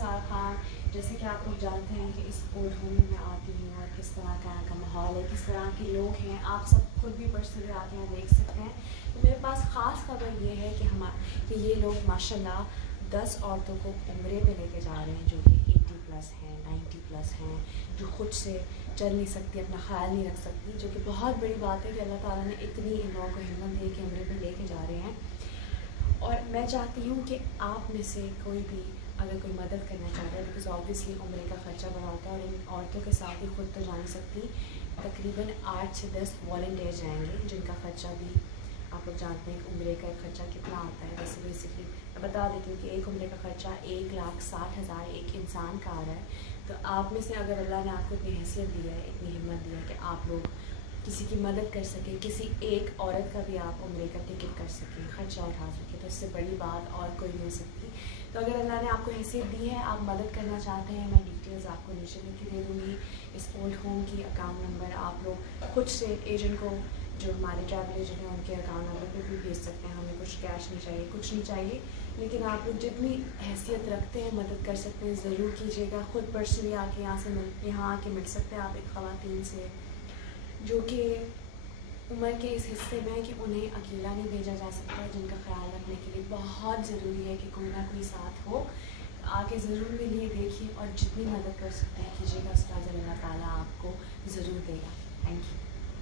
साल खान, जैसे कि आप लोग जानते हैं कि इस ओल्ड होम में मैं आती हूँ और किस तरह का यहाँ का माहौल है, किस तरह के लोग हैं, आप सब खुद भी पर्सनली आके यहाँ देख सकते हैं। तो मेरे पास ख़ास खबर ये है कि ये लोग माशाल्लाह 10 औरतों को उम्रे पे लेके जा रहे हैं जो कि 80+ हैं, 90+ हैं, जो खुद से चल नहीं सकती, अपना ख्याल नहीं रख सकती, जो कि बहुत बड़ी बात है कि अल्लाह ताला ने इतनी इन लोगों को हिम्मत दी कि उम्रे पे लेके जा रहे हैं। और मैं चाहती हूँ कि आप में से कोई भी अगर कोई मदद करना चाहता है, बिकॉज ऑब्वियसली उम्रे का ख़र्चा बड़ा होता है और इन औरतों के साथ ही खुद तो जा नहीं सकती, तकरीबन 8 से 10 वॉलंटियर जाएंगे जिनका ख़र्चा भी आप लोग जानते हैं कि उम्रे का ख़र्चा कितना आता है। वैसे बेसिकली मैं बता देती हूँ कि एक उम्रे का ख़र्चा 1,60,000 एक इंसान का आ रहा है। तो आप में से अगर अल्लाह ने आपको इतनी हैसियत दी है, इतनी हिम्मत दी है कि आप लोग किसी की मदद कर सकें, किसी एक औरत का भी आप उम्रे का टिकट कर सकें, ख़र्चा उठा सकें, तो इससे बड़ी बात और कोई नहीं हो सकती। तो अगर अल्लाह ने आपको हैसियत दी है, आप मदद करना चाहते हैं, मैं डिटेल्स आपको नीचे लिख के दे दूँगी। इस ओल्ड होम की अकाउंट नंबर आप लोग खुद से एजेंट को, जो हमारे ट्रैवल एजेंट हैं, उनके अकाउंट नंबर पे भी भेज सकते हैं। हमें कुछ कैश नहीं चाहिए, कुछ नहीं चाहिए, लेकिन आप लोग जितनी हैसियत रखते हैं मदद कर सकते हैं, ज़रूर कीजिएगा। ख़ुद पर्सनली आके यहाँ आके मिल सकते हैं आप एक ख़वातीन से जो कि उम्र के इस हिस्से में है कि उन्हें अकेला नहीं भेजा जा सकता, जिनका ख्याल रखने के लिए बहुत ज़रूरी है कि कोई ना कोई साथ हो। आके ज़रूर मिलिए, देखिए और जितनी मदद कर सकते हैं कीजिएगा, उसका अल्लाह ताला आपको ज़रूर देगा। Thank you.